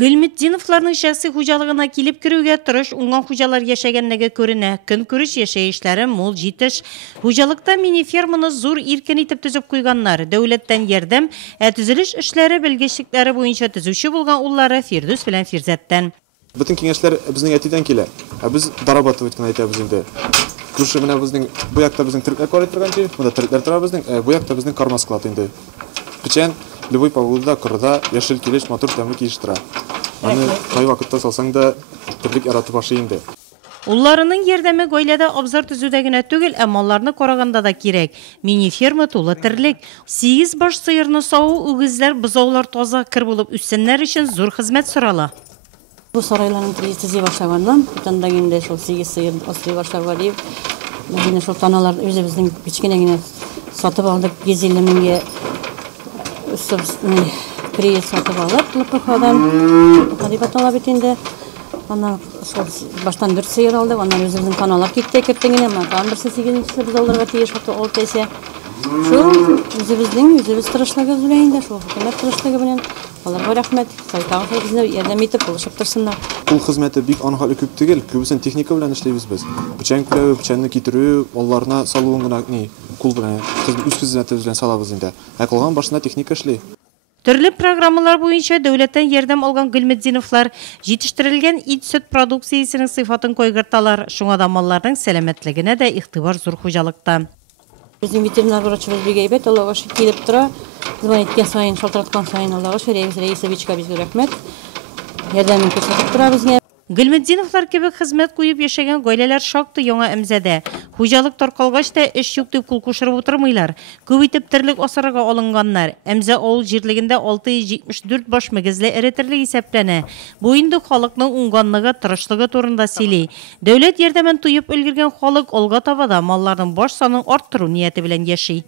Гыйлметдиновларның шәхси хуҗалыгына килеп керүгә тырыш уңган хуҗалар яшәгәнлеге күренә. Көнкүреш яшәешләре мул җитеш. Хуҗалыкта мини-ферманы зур иркен итеп төзеп куйганнар. Дәүләттән ярдәм, төзелеш эшләре белгечлекләре буенча төзүче булган уллары Фирдус белән Фирзәттән. Бүтән киңәшләр безнең әтидән килә. Без дорабатывать кына әйтәбез инде. Күрше менә безнең бу якта безнең төрекләр карый торган җир, монда төрекләр тора безнең, бу якта безнең карма склад инде. Печән любой погодада, кырда яшел килеш мотор тәмле килеш тора. Аны кай вакытта салсаң да тирлек яратып башлый инде. Улларының ярдәме гаиләдә абзар төзүдә генә түгел, ә малларны караганда да кирәк. Мини-ферма тулы тирлек. 8 баш сыерны сау, үгезләр, бозаулар таза кыр булып үссеннәр өчен зур хезмәт сорала. Bu sarayların tüzü başlagandan, бүтән дәгендә шул 8 сыер асрый башларга дип, менә шул таналар үзебезнең кичкенә генә сатып алдык 150 меңгә. Приезд сатып алып, Лопухадан, Хадибат ала бит инде. Ана баштан 4 сыер алды, аннан үзебезнең таналар китте, кертеңгенә, мактан берсе 8-нче без алырга тиеш ул тәсә. Шул үзебез тырышлыгы белән инде, шул хөкүмәт тырышлыгы белән аларга рәхмәт. Сайтагы безне ярдәм итеп булышып торсыннар. Ул хезмәте бик анхалы күп түгел, күбесен техника белән эшләйбез без. Печән күләве, печәнне китерү, аларны салуын гына кул белән, үз хезмәте белән салабыз инде. Ә калган башына техника эшли. Төрле программалар буенча дәүләттән ярдәм алган Гыйлметдиновлар җитештерелгән ит-сөт продукциясенең сыйфатын кайгырталар. Шуңа да малларның сәламәтлегенә дә игътибар зур хуҗалыкта. Безнең ветеринар врачыбыз бик әйбәт, Аллага шөкер килеп тора. Звонит иткән сайын, шалтыраткан сайын Аллага шөкер, Рәисовичка безгә рәхмәт. Ярдәмен күрсәтеп тора безгә. Гыйлметдиновлар кебек хезмәт куеп яшәгән гаиләләр шактый яңа әмзәдә. Хуҗалык таркалгач та эш юк дип кул кушырып утырмыйлар. Күп итеп тирлек асарга алынганнар. Әмзә авыл җирлегендә 674 баш мөгезле эре тирлек исәпләнә. Бу инде халыкның уңганлыгы, тырышлыгы турында сөйли. Дәүләт ярдәмен туеп өлгергән халык алга таба да малларның баш санын арттыру нияте белән яши.